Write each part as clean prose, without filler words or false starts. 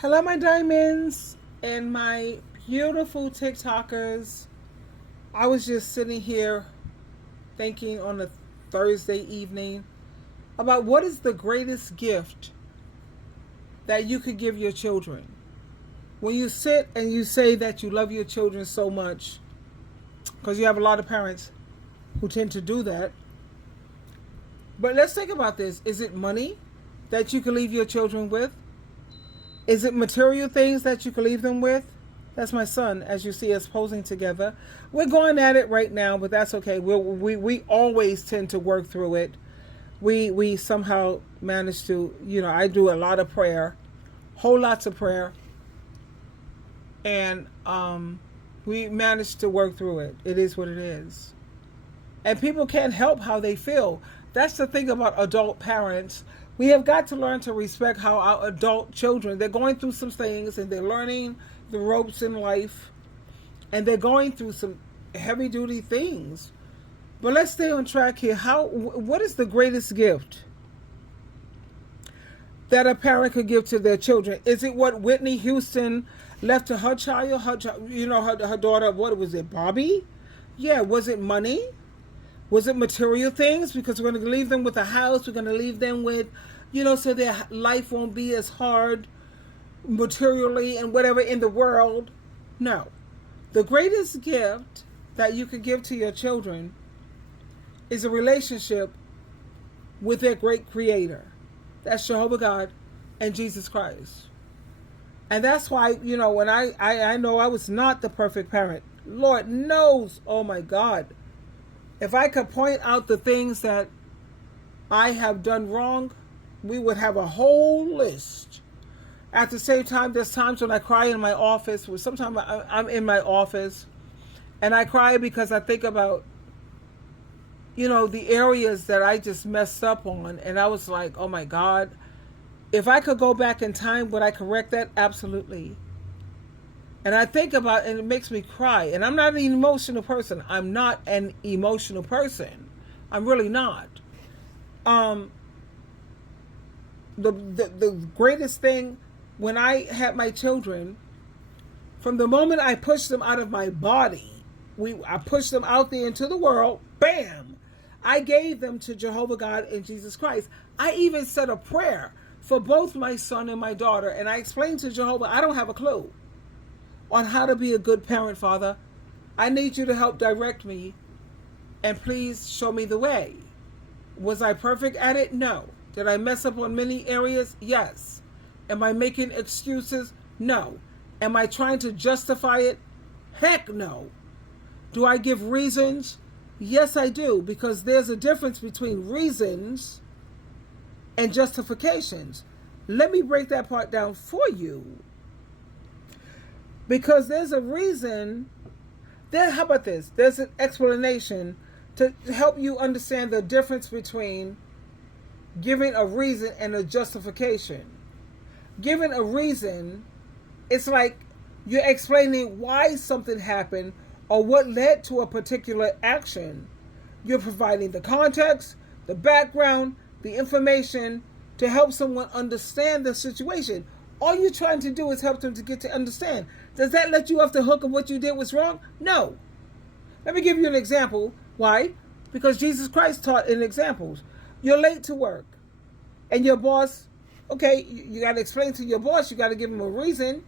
Hello, my diamonds and my beautiful TikTokers. I was just sitting here thinking on a Thursday evening about what is the greatest gift that you could give your children. When you sit and you say that you love your children so much, because you have a lot of parents who tend to do that. But let's think about this. Is it money that you can leave your children with? Is it material things that you can leave them with? That's my son, as you see us posing together. We're going at it right now, but that's okay. We always tend to work through it. We somehow manage to, I do a lot of prayer, whole lots of prayer, and we manage to work through it. It is what it is. And people can't help how they feel. That's the thing about adult parents. We have got to learn to respect how our adult children, they're going through some things and they're learning the ropes in life and they're going through some heavy duty things. But let's stay on track here. What is the greatest gift that a parent could give to their children? Is it what Whitney Houston left to her child, her daughter, what was it, Bobby? Yeah, was it money? Was it material things? Because we're going to leave them with a house. We're going to leave them with, so their life won't be as hard materially and whatever in the world. No. The greatest gift that you could give to your children is a relationship with their great creator. That's Jehovah God and Jesus Christ. And that's why, when I know I was not the perfect parent. Lord knows, oh my God. If I could point out the things that I have done wrong, we would have a whole list. At the same time, there's times when I cry in my office. Sometimes I'm in my office and I cry because I think about, the areas that I just messed up on. And I was like, oh my God, if I could go back in time, would I correct that? Absolutely. And I think about it and it makes me cry. And I'm not an emotional person. I'm not an emotional person. I'm really not. The greatest thing when I had my children, from the moment I pushed them out of my body, I pushed them out there into the world, bam! I gave them to Jehovah God and Jesus Christ. I even said a prayer for both my son and my daughter. And I explained to Jehovah, I don't have a clue on how to be a good parent, Father. I need you to help direct me and please show me the way. Was I perfect at it? No. Did I mess up on many areas? Yes. Am I making excuses? No. Am I trying to justify it? Heck no. Do I give reasons? Yes, I do, because there's a difference between reasons and justifications. Let me break that part down for you. Because there's a reason, how about this? There's an explanation to help you understand the difference between giving a reason and a justification. Giving a reason, it's like you're explaining why something happened or what led to a particular action. You're providing the context, the background, the information to help someone understand the situation. All you're trying to do is help them to get to understand. Does that let you off the hook of what you did was wrong? No. Let me give you an example. Why? Because Jesus Christ taught in examples. You're late to work. And your boss, okay, you got to explain to your boss. You got to give him a reason.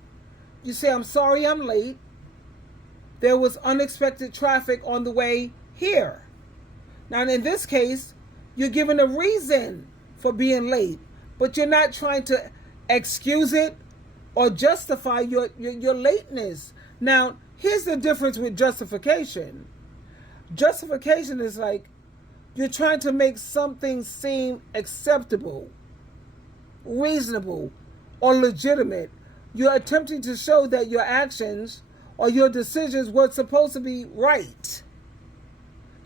You say, I'm sorry I'm late. There was unexpected traffic on the way here. Now, in this case, you're given a reason for being late. But you're not trying to excuse it or justify your lateness. Now, here's the difference with justification. Justification is like you're trying to make something seem acceptable, reasonable, or legitimate. You're attempting to show that your actions or your decisions were supposed to be right.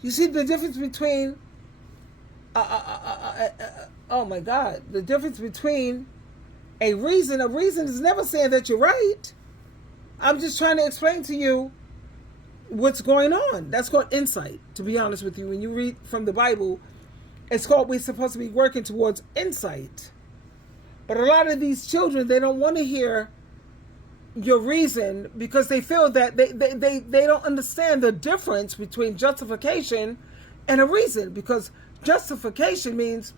You see the difference between, oh my God, the difference between a reason is never saying that you're right. I'm just trying to explain to you what's going on. That's called insight, to be honest with you. When you read from the Bible, it's called we're supposed to be working towards insight. But a lot of these children, they don't want to hear your reason because they feel that they don't understand the difference between justification and a reason. Because justification means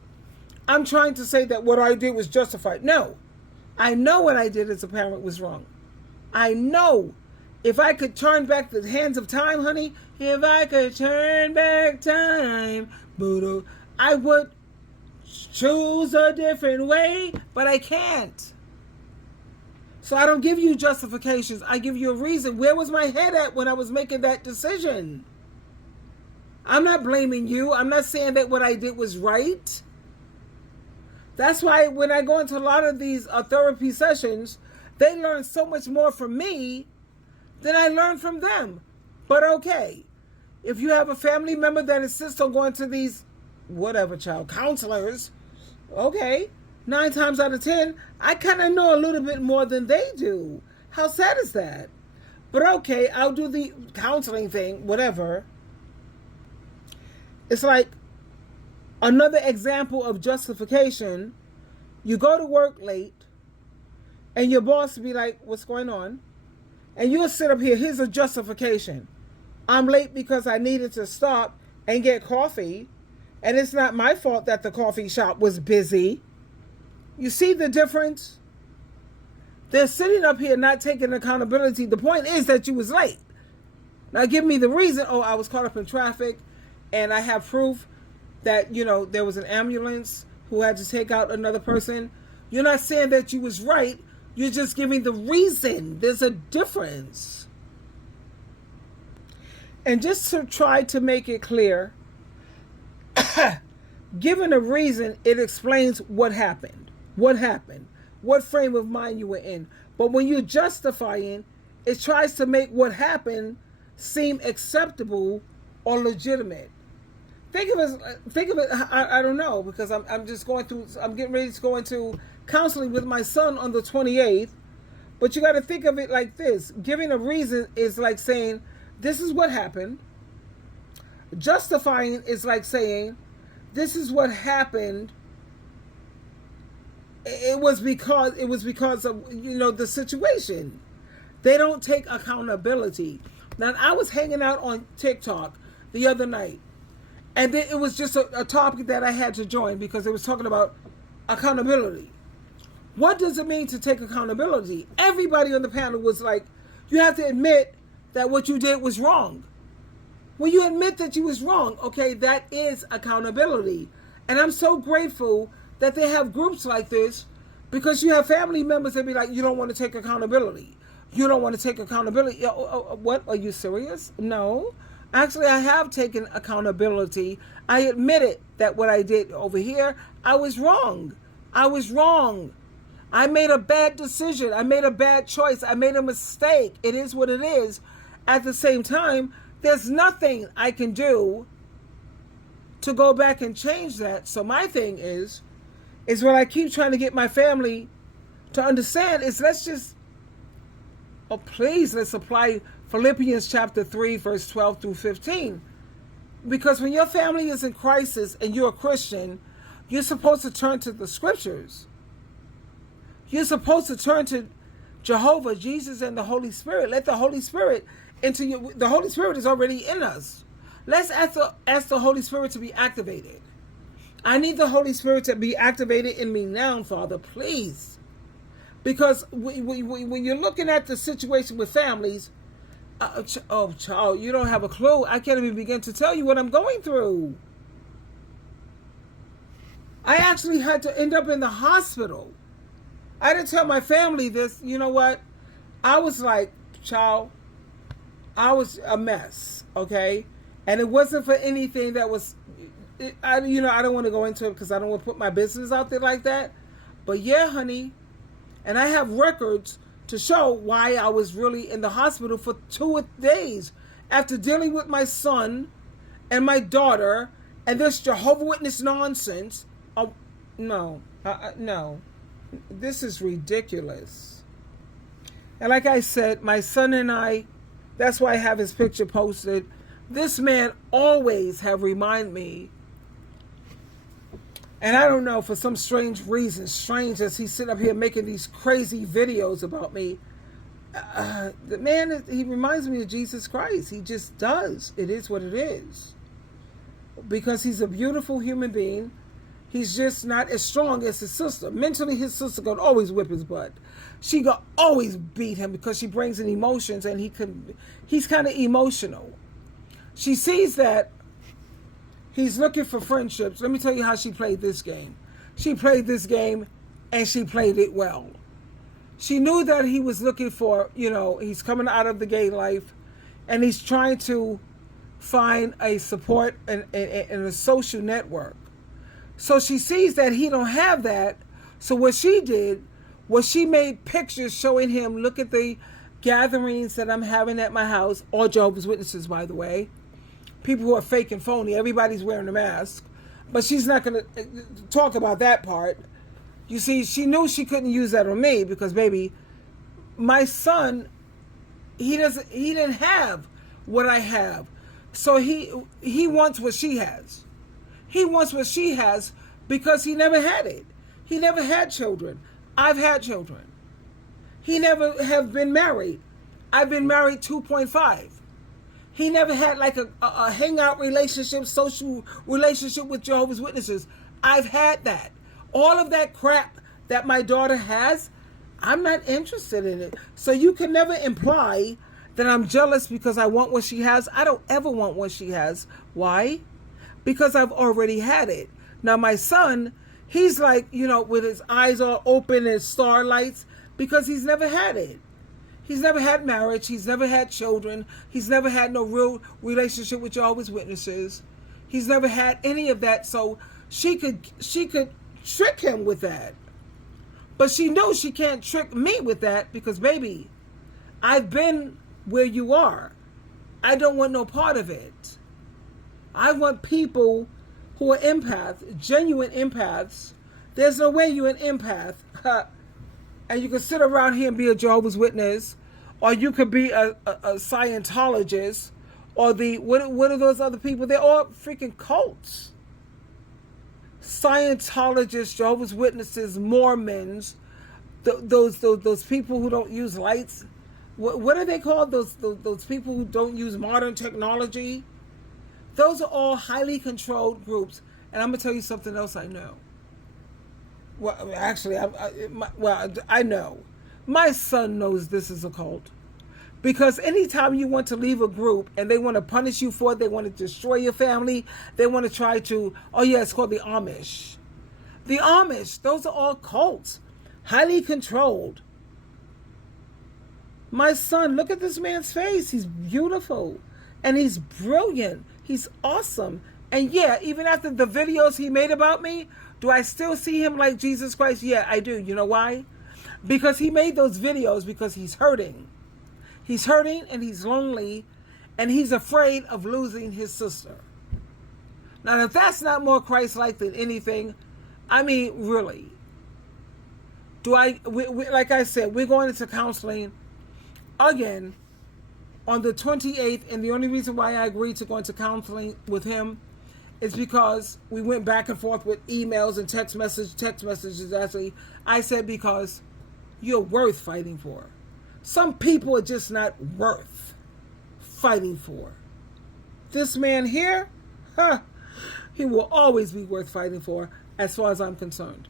I'm trying to say that what I did was justified. No, I know what I did as a parent was wrong. I know. If I could turn back the hands of time, honey, if I could turn back time, I would choose a different way, but I can't. So I don't give you justifications. I give you a reason. Where was my head at when I was making that decision? I'm not blaming you. I'm not saying that what I did was right. That's why when I go into a lot of these therapy sessions, they learn so much more from me than I learn from them. But okay, if you have a family member that insists on going to these, counselors, okay, 9 times out of 10, I kind of know a little bit more than they do. How sad is that? But okay, I'll do the counseling thing, whatever. It's like another example of justification. You go to work late, and your boss will be like, what's going on? And you'll sit up here, here's a justification. I'm late because I needed to stop and get coffee, and it's not my fault that the coffee shop was busy. You see the difference? They're sitting up here not taking accountability. The point is that you was late. Now give me the reason. Oh, I was caught up in traffic, and I have proof that, there was an ambulance who had to take out another person. You're not saying that you was right. You're just giving the reason. There's a difference. And just to try to make it clear, given a reason, it explains what happened. What happened. What frame of mind you were in. But when you're justifying, it tries to make what happened seem acceptable or legitimate. Think of it, I don't know, because I'm getting ready to go into counseling with my son on the 28th. But you got to think of it like this. Giving a reason is like saying, this is what happened. Justifying is like saying, this is what happened. It was because of, the situation. They don't take accountability. Now, I was hanging out on TikTok the other night, and then it was just a topic that I had to join because it was talking about accountability. What does it mean to take accountability? Everybody on the panel was like, you have to admit that what you did was wrong. When you admit that you was wrong, okay, that is accountability. And I'm so grateful that they have groups like this, because you have family members that be like, you don't want to take accountability. You don't want to take accountability. What? Are you serious? No. Actually, I have taken accountability. I admitted that what I did over here, I was wrong. I was wrong. I made a bad decision. I made a bad choice. I made a mistake. It is what it is. At the same time, there's nothing I can do to go back and change that. So my thing is what I keep trying to get my family to understand is let's apply Philippians chapter 3, verse 12 through 15. Because when your family is in crisis and you're a Christian, you're supposed to turn to the scriptures. You're supposed to turn to Jehovah, Jesus, and the Holy Spirit. Let the Holy Spirit into you. The Holy Spirit is already in us. Let's ask the Holy Spirit to be activated. I need the Holy Spirit to be activated in me now, Father, please. Because when you're looking at the situation with families, child, you don't have a clue. I can't even begin to tell you what I'm going through. I actually had to end up in the hospital. I didn't tell my family this. You know what? I was like, child, I was a mess, okay? And it wasn't for anything that was, I don't want to go into it because I don't want to put my business out there like that. But yeah, honey, and I have records to show why I was really in the hospital for 2 days after dealing with my son and my daughter and this Jehovah's Witness nonsense. Oh, no. This is ridiculous. And like I said, my son and I, that's why I have his picture posted. This man always have remind me. And I don't know, for some strange reason, strange as he's sitting up here making these crazy videos about me, the man, he reminds me of Jesus Christ. He just does. It is what it is. Because he's a beautiful human being. He's just not as strong as his sister. Mentally, his sister could always whip his butt. She could always beat him because she brings in emotions, and he's kind of emotional. She sees that he's looking for friendships. Let me tell you how she played this game. She played this game, and she played it well. She knew that he was looking for, he's coming out of the gay life, and he's trying to find a support and a social network. So she sees that he don't have that. So what she did was she made pictures showing him, look at the gatherings that I'm having at my house, all Jehovah's Witnesses, by the way. People who are fake and phony, everybody's wearing a mask. But she's not going to talk about that part. You see, she knew she couldn't use that on me because, baby, my son, he didn't have what I have. So he wants what she has. He wants what she has because he never had it. He never had children. I've had children. He never have been married. I've been married 2.5. He never had like a hangout relationship, social relationship with Jehovah's Witnesses. I've had that. All of that crap that my daughter has, I'm not interested in it. So you can never imply that I'm jealous because I want what she has. I don't ever want what she has. Why? Because I've already had it. Now my son, he's like, with his eyes all open and starlights because he's never had it. He's never had marriage. He's never had children. He's never had no real relationship with Jehovah's Witnesses. He's never had any of that. So she could trick him with that. But she knows she can't trick me with that because, baby, I've been where you are. I don't want no part of it. I want people who are empaths, genuine empaths. There's no way you're an empath and you can sit around here and be a Jehovah's Witness, or you could be a Scientologist, or what are those other people? They're all freaking cults. Scientologists, Jehovah's Witnesses, Mormons, those people who don't use lights. What are they called? Those people who don't use modern technology. Those are all highly controlled groups. And I'm going to tell you something else I know. Well, actually, I know. My son knows this is a cult. Because anytime you want to leave a group and they want to punish you for it, they want to destroy your family, they want to try to, it's called the Amish. The Amish, those are all cults. Highly controlled. My son, look at this man's face. He's beautiful. And he's brilliant. He's awesome. And yeah, even after the videos he made about me, do I still see him like Jesus Christ? Yeah, I do. You know why? Because he made those videos because he's hurting. He's hurting and he's lonely and he's afraid of losing his sister. Now, if that's not more Christ-like than anything, I mean, really. Like I said, we're going into counseling again on the 28th, and the only reason why I agreed to go into counseling with him is because we went back and forth with emails and text messages actually. I said because you're worth fighting for. Some people are just not worth fighting for. This man here, he will always be worth fighting for as far as I'm concerned.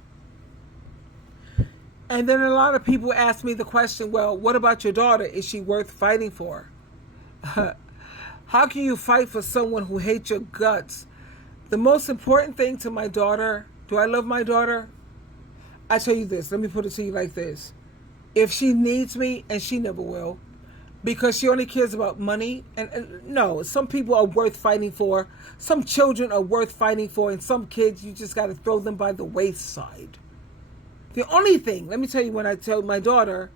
And then a lot of people ask me the question, well, what about your daughter? Is she worth fighting for? How can you fight for someone who hates your guts? The most important thing to my daughter, do I love my daughter? I tell you this, let me put it to you like this. If she needs me, and she never will, because she only cares about money, and no, some people are worth fighting for, some children are worth fighting for, and some kids, you just got to throw them by the wayside. The only thing, let me tell you, when I tell my daughter,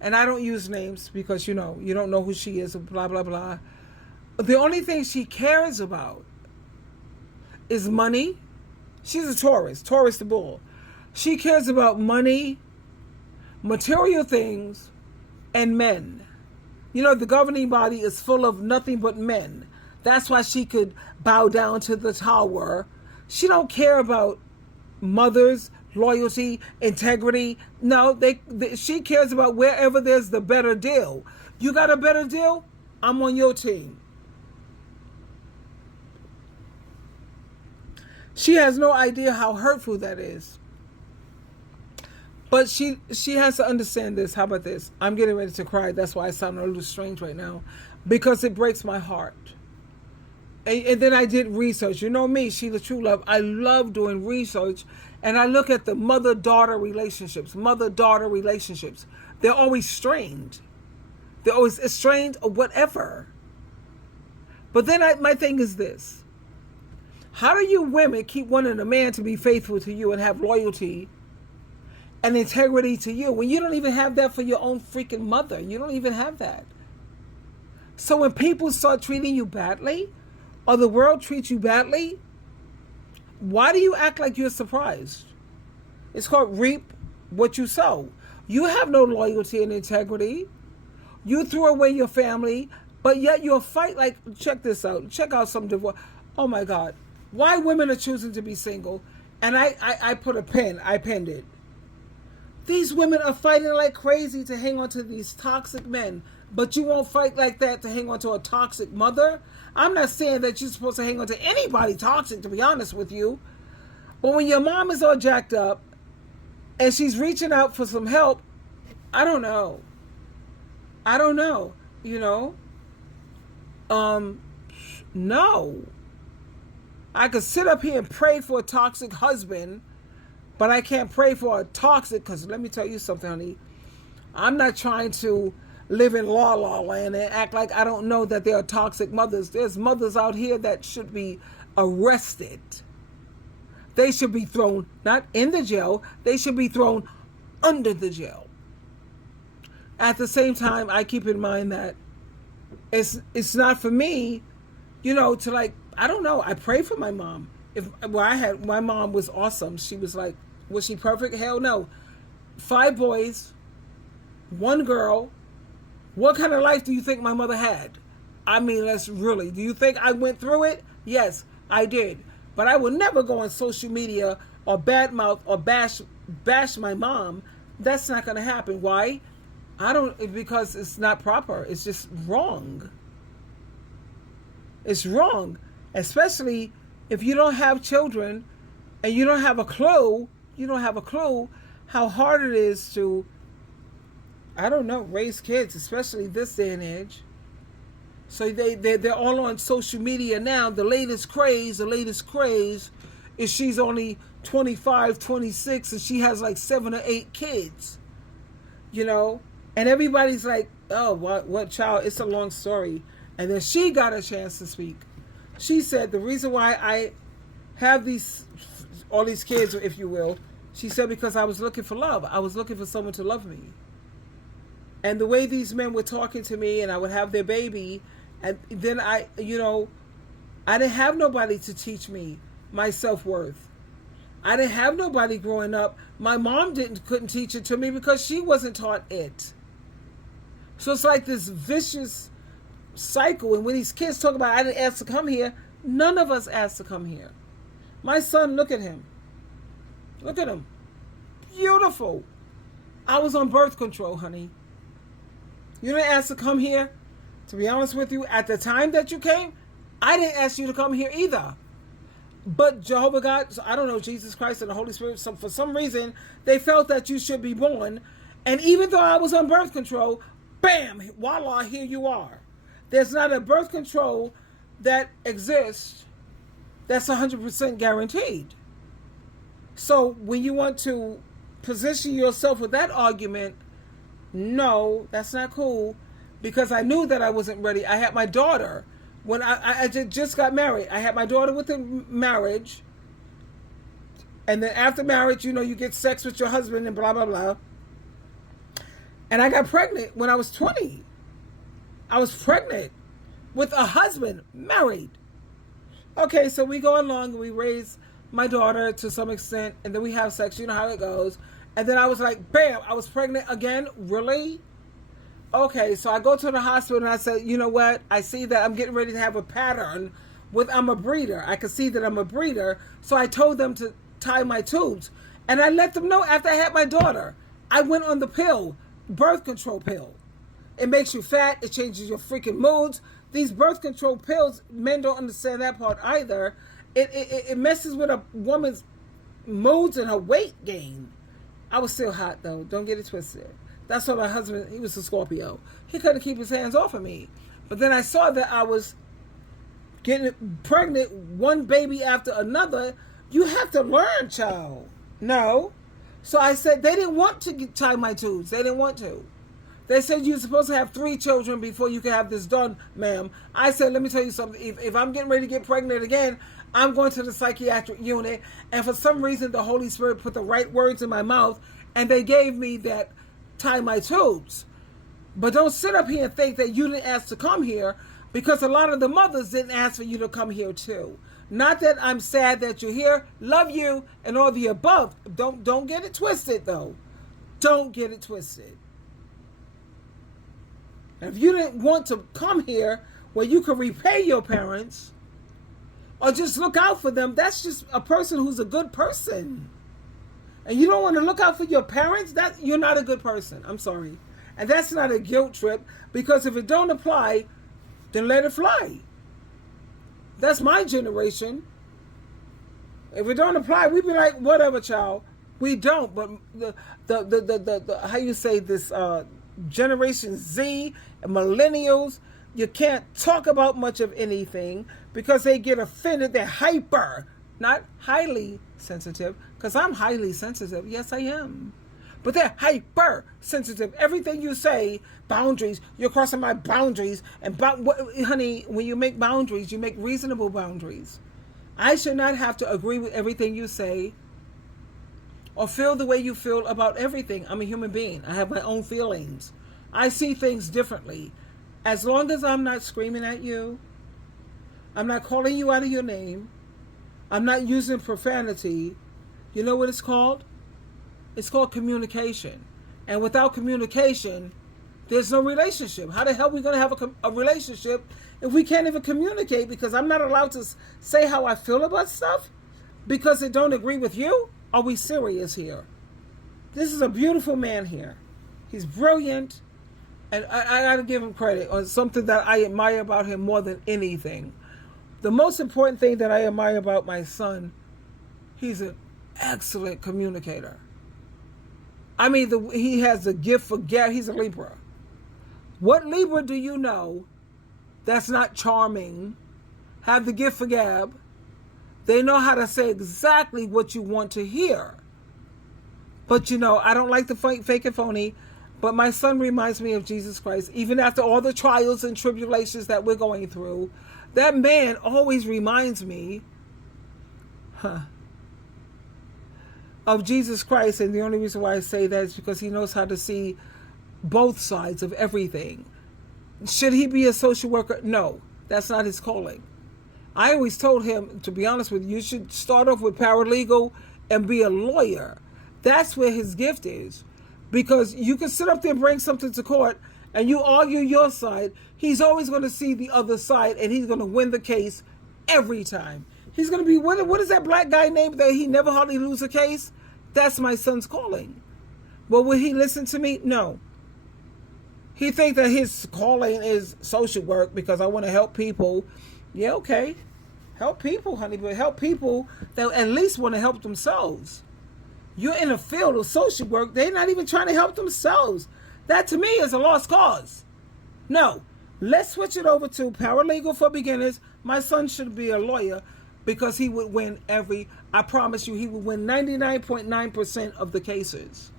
and I don't use names because, you don't know who she is, blah, blah, blah. But the only thing she cares about is money. She's a Taurus the bull. She cares about money, material things, and men. The governing body is full of nothing but men. That's why she could bow down to the tower. She don't care about mothers, loyalty, integrity. No, she cares about wherever there's the better deal. You got a better deal? I'm on your team. She has no idea how hurtful that is. But she has to understand this. How about this? I'm getting ready to cry. That's why I sound a little strange right now. Because it breaks my heart. And then I did research. You know me, SheilaTruelove. I love doing research. And I look at the mother-daughter relationships. Mother-daughter relationships. They're always strained. They're always estranged or whatever. But then my thing is this. How do you women keep wanting a man to be faithful to you and have loyalty and integrity to you when you don't even have that for your own freaking mother? You don't even have that. So when people start treating you badly, or the world treats you badly, why do you act like you're surprised? It's called reap what you sow. You have no loyalty and integrity. You threw away your family, but yet you'll fight like, check this out. Check out some divorce. Oh my God. Why women are choosing to be single. And I put a pin. I pinned it. These women are fighting like crazy to hang on to these toxic men. But you won't fight like that to hang on to a toxic mother. I'm not saying that you're supposed to hang on to anybody toxic, to be honest with you. But when your mom is all jacked up and she's reaching out for some help, I don't know. You know? No. I could sit up here and pray for a toxic husband, but I can't pray for a toxic, because let me tell you something, honey. I'm not trying to live in la land and act like I don't know that there are toxic mothers. There's mothers out here that should be arrested. They should be thrown, not in the jail, they should be thrown under the jail. At the same time, I keep in mind that it's not for me, you know, to like, I don't know, I pray for my mom. My mom was awesome. She was like, was she perfect? Hell no. 5 boys, 1 girl. What kind of life do you think my mother had? I mean, do you think I went through it? Yes, I did. But I will never go on social media or badmouth or bash my mom. That's not going to happen. Why? Because it's not proper. It's just wrong. It's wrong. Especially if you don't have children and you don't have a clue how hard it is to, I don't know, raise kids, especially this day and age. So they're all on social media now. The latest craze is she's only 25, 26, and she has like 7 or 8 kids. You know? And everybody's like, oh, what child? It's a long story. And then she got a chance to speak. She said, the reason why I have all these kids, if you will, she said, because I was looking for love. I was looking for someone to love me. And the way these men were talking to me, and I would have their baby, and then I didn't have nobody to teach me my self-worth. I didn't have nobody growing up. My mom couldn't teach it to me because she wasn't taught it. So it's like this vicious cycle. And when these kids talk about, I didn't ask to come here, none of us asked to come here. My son, look at him. Look at him. Beautiful. I was on birth control, honey. You didn't ask to come here. To be honest with you, at the time that you came, I didn't ask you to come here either. But Jehovah God, I don't know, Jesus Christ and the Holy Spirit, for some reason, they felt that you should be born. And even though I was on birth control, bam, voila, here you are. There's not a birth control that exists that's 100% guaranteed. So when you want to position yourself with that argument, no, that's not cool, because I knew that I wasn't ready. I had my daughter when I just got married. I had my daughter within marriage, and then after marriage, you get sex with your husband and blah, blah, blah. And I got pregnant when I was 20. I was pregnant with a husband, married. Okay, so we go along and we raise my daughter to some extent, and then we have sex. You know how it goes. And then I was like, bam, I was pregnant again. Really? Okay, so I go to the hospital and I said, you know what? I see that I'm getting ready to have a pattern I'm a breeder. I can see that I'm a breeder. So I told them to tie my tubes. And I let them know after I had my daughter, I went on the pill, birth control pill. It makes you fat. It changes your freaking moods. These birth control pills, men don't understand that part either. It messes with a woman's moods and her weight gain. I was still hot though. Don't get it twisted. That's why my husband, he was a Scorpio. He couldn't keep his hands off of me. But then I saw that I was getting pregnant, one baby after another. You have to learn, child. No. So I said, they didn't want to tie my tubes. They didn't want to. They said you're supposed to have 3 children before you can have this done, ma'am. I said, let me tell you something. If I'm getting ready to get pregnant again, I'm going to the psychiatric unit. And for some reason, the Holy Spirit put the right words in my mouth, and they gave me that tie my tubes. But don't sit up here and think that you didn't ask to come here, because a lot of the mothers didn't ask for you to come here too. Not that I'm sad that you're here. Love you and all the above. Don't get it twisted though. Don't get it twisted. And if you didn't want to come here where you can repay your parents or just look out for them, that's just a person who's a good person. And you don't want to look out for your parents, that you're not a good person. I'm sorry. And that's not a guilt trip, because if it don't apply, then let it fly. That's my generation. If it don't apply, we be like, whatever, child. We don't. But the how you say this, Generation Z, millennials, you can't talk about much of anything because they get offended. They're hyper, not highly sensitive, because I'm highly sensitive. Yes, I am. But they're hyper sensitive. Everything you say, boundaries, you're crossing my boundaries. And honey, when you make boundaries, you make reasonable boundaries. I should not have to agree with everything you say or feel the way you feel about everything. I'm a human being. I have my own feelings. I see things differently. As long as I'm not screaming at you, I'm not calling you out of your name, I'm not using profanity, you know what it's called? It's called communication. And without communication, there's no relationship. How the hell are we going to have a relationship if we can't even communicate? Because I'm not allowed to say how I feel about stuff because it don't agree with you? Are we serious here? This is a beautiful man here. He's brilliant. And I got to give him credit on something that I admire about him more than anything. The most important thing that I admire about my son, he's an excellent communicator. I mean, he has a gift for gab. He's a Libra. What Libra do you know that's not charming, have the gift for gab? They know how to say exactly what you want to hear. But you know, I don't like the fake and phony, but my son reminds me of Jesus Christ. Even after all the trials and tribulations that we're going through, that man always reminds me of Jesus Christ. And the only reason why I say that is because he knows how to see both sides of everything. Should he be a social worker? No, that's not his calling. I always told him, to be honest with you, you should start off with paralegal and be a lawyer. That's where his gift is. Because you can sit up there and bring something to court and you argue your side. He's always going to see the other side and he's going to win the case every time. He's going to be, what is that black guy named that he never hardly lose a case? That's my son's calling. But will he listen to me? No. He thinks that his calling is social work because I want to help people. Yeah, okay. Help people, honey, but help people that at least want to help themselves. You're in a field of social work, they're not even trying to help themselves. That to me is a lost cause. No, let's switch it over to paralegal for beginners. My son should be a lawyer because he would win I promise you, he would win 99.9% of the cases.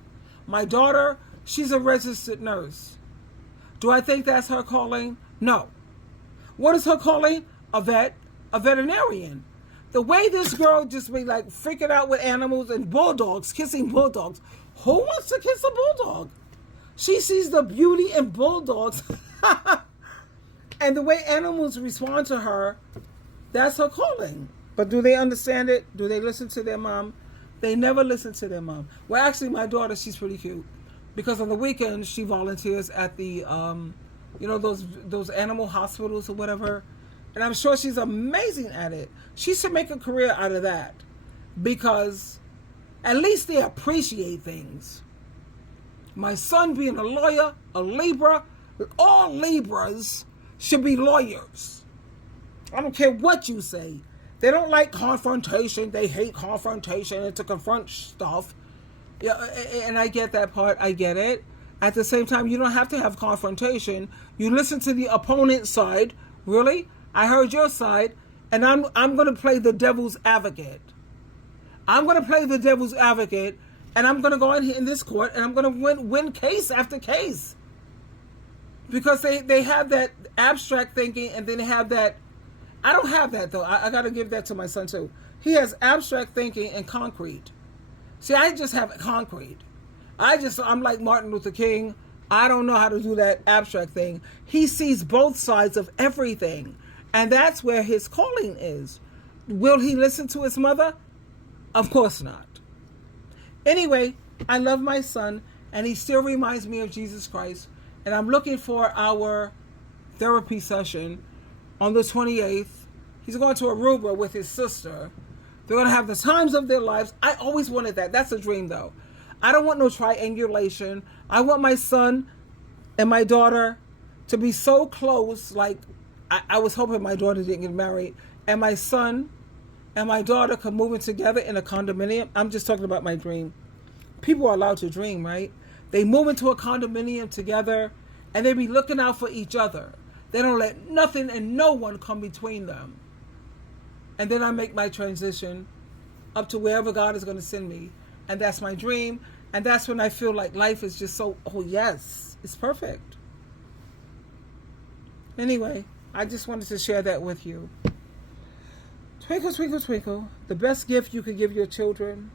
My daughter, she's a registered nurse. Do I think that's her calling? No. What is her calling? A veterinarian. The way this girl just be like freaking out with animals and bulldogs, kissing bulldogs. Who wants to kiss a bulldog? She sees the beauty in bulldogs. And the way animals respond to her, that's her calling. But do they understand it? Do they listen to their mom? They never listen to their mom. Well, actually, my daughter, she's pretty cute. Because on the weekends, she volunteers at the, those animal hospitals or whatever. And I'm sure she's amazing at it. She should make a career out of that. because at least they appreciate things. My son being a lawyer, a Libra, all Libras should be lawyers. I don't care what you say. They don't like confrontation. They hate confrontation and to confront stuff. Yeah, and I get that part. I get it. At the same time, you don't have to have confrontation. You listen to the opponent's side. Really? I heard your side, and I'm going to play the devil's advocate. I'm going to play the devil's advocate, and I'm going to go in here in this court, and I'm going to win case after case. Because they have that abstract thinking, and then they have that. I don't have that, though. I got to give that to my son, too. He has abstract thinking and concrete. See, I just have concrete. I'm like Martin Luther King. I don't know how to do that abstract thing. He sees both sides of everything. And that's where his calling is. Will he listen to his mother? Of course not. Anyway, I love my son, and he still reminds me of Jesus Christ. And I'm looking for our therapy session on the 28th. He's going to Aruba with his sister. They're going to have the times of their lives. I always wanted that. That's a dream, though. I don't want no triangulation. I want my son and my daughter to be so close. Like, I was hoping my daughter didn't get married. And my son and my daughter could move in together in a condominium. I'm just talking about my dream. People are allowed to dream, right? They move into a condominium together, and they be looking out for each other. They don't let nothing and no one come between them. And then I make my transition up to wherever God is going to send me. And that's my dream. And that's when I feel like life is just so, oh yes, it's perfect. Anyway, I just wanted to share that with you. Twinkle, twinkle, twinkle. The best gift you could give your children